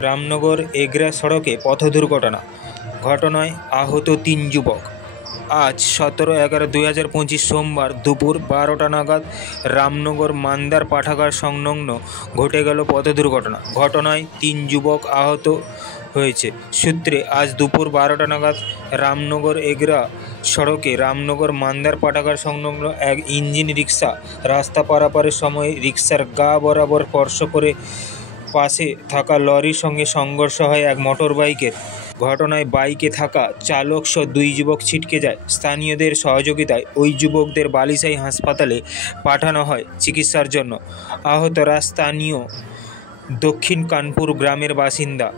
রামনগর এগরা সড়কে পথ দুর্ঘটনা, ঘটনায় আহত ৩ যুবক। আজ 17/11/2025 সোমবার দুপুর 12টা নাগাদ রামনগর মান্দার পাঠাগার সংলগ্ন ঘটে গেল পথ দুর্ঘটনা। ঘটনায় ৩ যুবক আহত হয়েছে। সূত্রে আজ দুপুর 12টা নাগাদ রামনগর এগরা সড়কে রামনগর মান্দার পাঠাগার সংলগ্ন এক ইঞ্জিন রিক্সা রাস্তা পারাপারের সময় রিক্সার গা বরাবর স্পর্শ করে পাশে থাকা লরির সঙ্গে সংঘর্ষ হয় এক মোটর বাইকের। ঘটনায় বাইকে থাকা চালক সহ 2 যুবক ছিটকে যায়। স্থানীয়দের সহযোগিতায় ওই যুবকদের বালিসাই হাসপাতালে পাঠানো হয় চিকিৎসার জন্য। আহতরা স্থানীয় দক্ষিণ কানপুর গ্রামের বাসিন্দা।